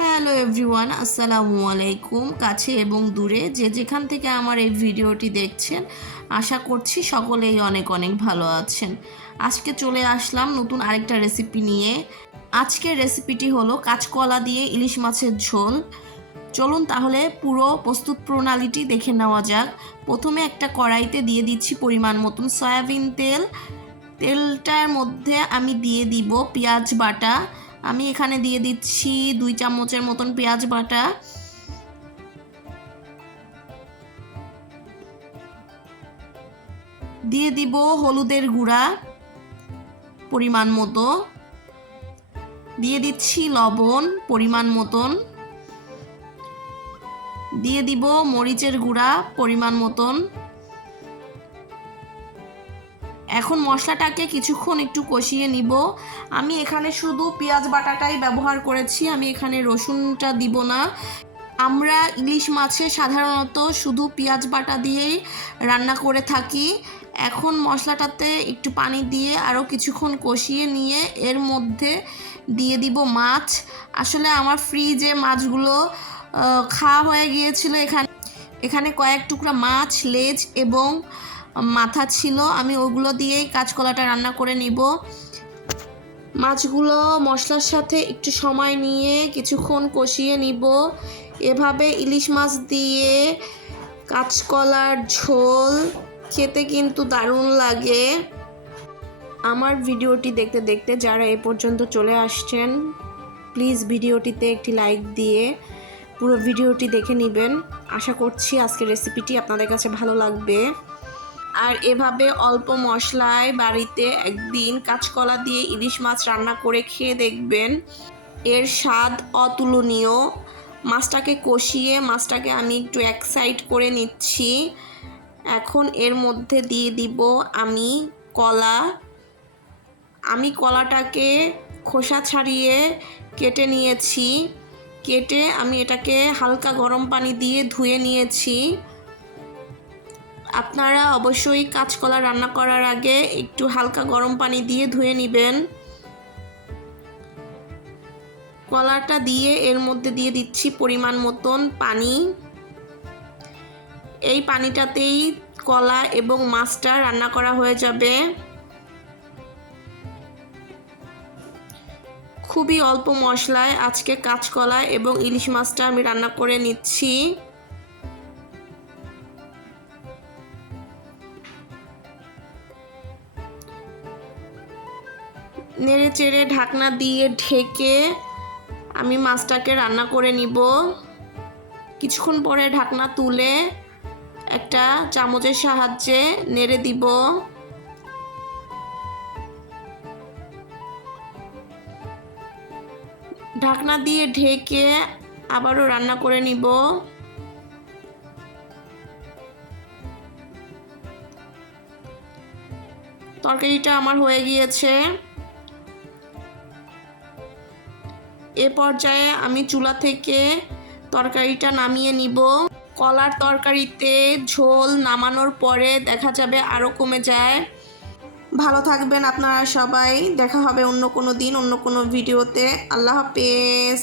Hello everyone, আসসালামু আলাইকুম কাছে এবং দূরে। যে যেখান থেকে আমার এই ভিডিওটি দেখছেন, আশা করছি সকলেই অনেক অনেক ভালো আছেন। আজকে চলে আসলাম নতুন আরেকটা রেসিপি নিয়ে। আজকের রেসিপিটি হলো কাঁচকলা দিয়ে ইলিশ মাছের ঝোল। চলুন তাহলে পুরো প্রস্তুত প্রণালীটি দেখে নেওয়া যাক। প্রথমে একটা কড়াইতে দিয়ে দিচ্ছি পরিমাণ মতন সয়াবিন তেল। তেলটার মধ্যে আমি দিয়ে দিব পেঁয়াজ বাটা। আমি এখানে দিয়ে দিচ্ছি দুই চামচের মতন পেঁয়াজ বাটা। দিয়ে দিব হলুদের গুঁড়া পরিমাণ মতো। দিয়ে দিচ্ছি লবণ পরিমাণ মতন। দিয়ে দিব মরিচের গুঁড়া পরিমাণ মতন। এখন মশলাটাকে কিছুক্ষণ একটু কষিয়ে নিব। আমি এখানে শুধু পেঁয়াজ বাটাটাই ব্যবহার করেছি, আমি এখানে রসুনটা দিব না। আমরা ইলিশ মাছে সাধারণত শুধু পেঁয়াজ বাটা দিয়েই রান্না করে থাকি। এখন মশলাটাতে একটু পানি দিয়ে আরও কিছুক্ষণ কষিয়ে নিয়ে এর মধ্যে দিয়ে দিব মাছ। আসলে আমার ফ্রিজে মাছগুলো খাওয়া হয়ে গিয়েছিল এখানে। এখানে কয়েক টুকরা মাছ, লেজ এবং মাথা ছিল, আমি ওগুলো দিয়েই কাঁচকলাটা রান্না করে নিব। মাছগুলো মশলার সাথে একটু সময় নিয়ে কিছুক্ষণ কষিয়ে নিব। এভাবে ইলিশ মাছ দিয়ে কাঁচকলার ঝোল খেতে কিন্তু দারুণ লাগে। আমার ভিডিওটি দেখতে দেখতে যারা এ পর্যন্ত চলে আসছেন, প্লিজ ভিডিওটিতে একটি লাইক দিয়ে পুরো ভিডিওটি দেখে নেবেন। আশা করছি আজকের রেসিপিটি আপনাদের কাছে ভালো লাগবে। আর এভাবে অল্প মশলায় বাড়িতে একদিন কাঁচকলা দিয়ে ইলিশ মাছ রান্না করে খেয়ে দেখবেন। এর স্বাদ অতুলনীয়। মাছটাকে কষিয়ে, মাছটাকে আমি একটু এক সাইড করে নিচ্ছি। এখন এর মধ্যে দিয়ে দিব আমি কলা। আমি কলাটাকে খোসা ছাড়িয়ে কেটে নিয়েছি। কেটে আমি এটাকে হালকা গরম পানি দিয়ে ধুয়ে নিয়েছি। আপনারা অবশ্যই কাঁচকলা রান্না করার আগে একটু হালকা গরম পানি দিয়ে ধুয়ে নেবেন। কলাটা দিয়ে এর মধ্যে দিয়ে দিচ্ছি পরিমাণ মতন পানি। এই পানিটাতেই কলা এবং মাছটা রান্না করা হয়ে যাবে। খুবই অল্প মশলায় আজকে কাঁচকলা এবং ইলিশ মাছটা আমি রান্না করে নিচ্ছি। নেড়ে চেড়ে ঢাকনা দিয়ে ঢেকে আমি মাছটাকে রান্না করে নিব। কিছুক্ষণ পরে ঢাকনা তুলে একটা চামচের সাহায্যে নেড়ে দিব। ঢাকনা দিয়ে ঢেকে আবারও রান্না করে নিব। তরকারিটা আমার হয়ে গিয়েছে। এ পর্যায়ে আমি চুলা থেকে তরকারিটা নামিয়ে নিব। কলার তরকারিতে ঝোল নামানোর পরে দেখা যাবে আরও কমে যায়। ভালো থাকবেন আপনারা সবাই। দেখা হবে অন্য কোনো দিন, অন্য কোনো ভিডিওতে। আল্লাহ হাফেজ।